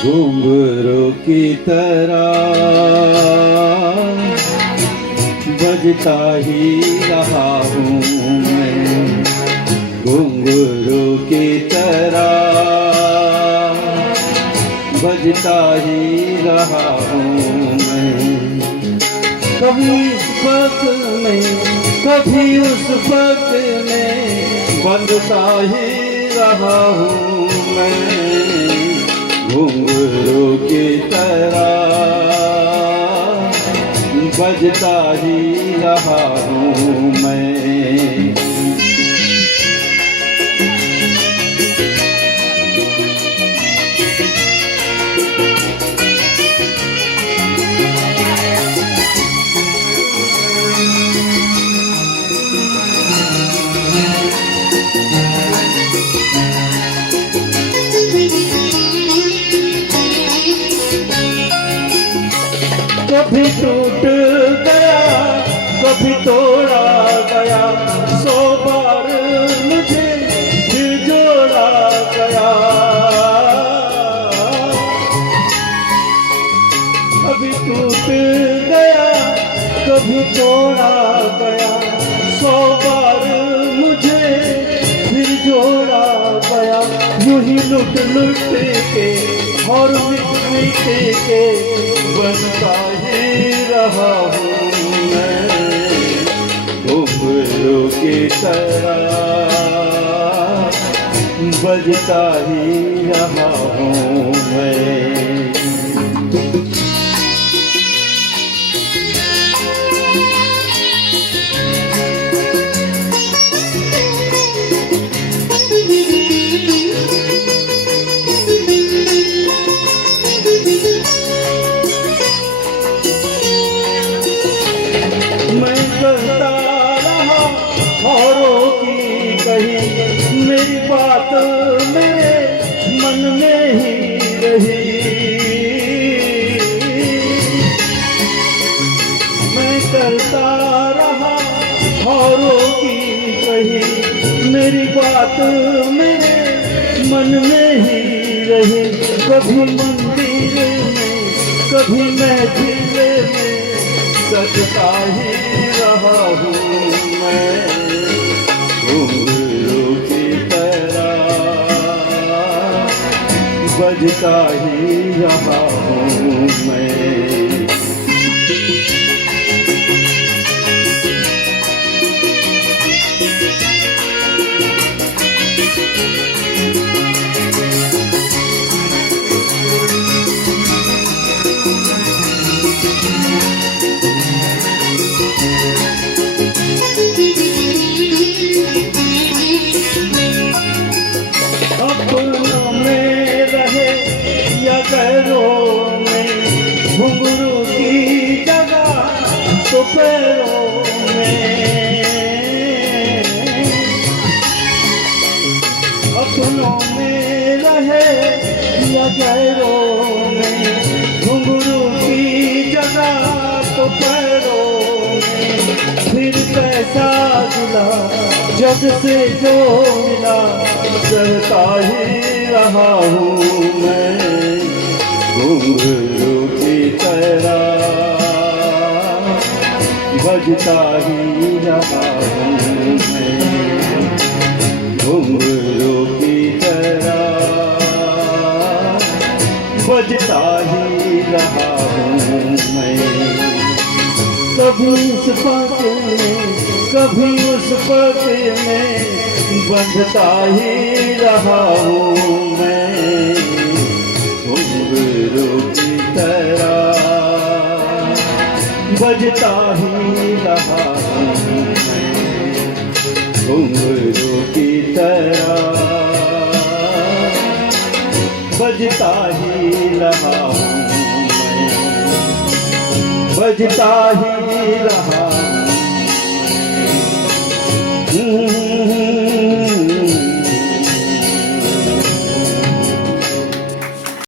घुंघरू की तरह बजता ही रहा हूँ मैं, घुंघरू की तरह बजता ही रहा हूँ मैं। कभी इस वक्त में कभी उस वक्त में बंधता ही रहा हूँ मैं, घुंघरू की तरह बजता ही रहा हूँ मैं। कभी टूट गया कभी तोड़ा गया, 100 बार मुझे फिर जोड़ा गया। कभी टूट गया कभी तोड़ा गया, 100 बार मुझे फिर जोड़ा गया। यूं ही लुट लुट के और मिट के बनता ही रहा हूँ मैं, घुंघरू की तरह बजता ही रहा हूँ मैं। मैं करता रहा औरों की कही, मेरी बात मेरे मन में ही रही। मैं करता रहा औरों की कही, मेरी बात मेरे मन में ही रही। कभी मंदिर में कभी महफिल में सजता ही रहा हूँ मैं, घुंघरू की तरह बजता ही रहा हूँ मैं। अपनों में रहे या गैरों में, घुंघरू की जगह तो पैरों में। अपनों में रहे या गैरों में, घुंघरू की जगह तो पैरों में। फिर कैसा गिला जग से जो मिला, सहता ही रहा हूँ मैं, घुंघरू की तरह बजता ही रहा हूँ मैं, घुंघरू की तरह बजता ही रहा हूँ मैं। कभी इस पग में कभी उस पग में बंधता ही रहा हूँ मैं, घुंघरू की तरह बजता ही रहा हूँ मैं, घुंघरू की तरह बजता ही रहा हूँ मैं, बजता ही रहा हूँ।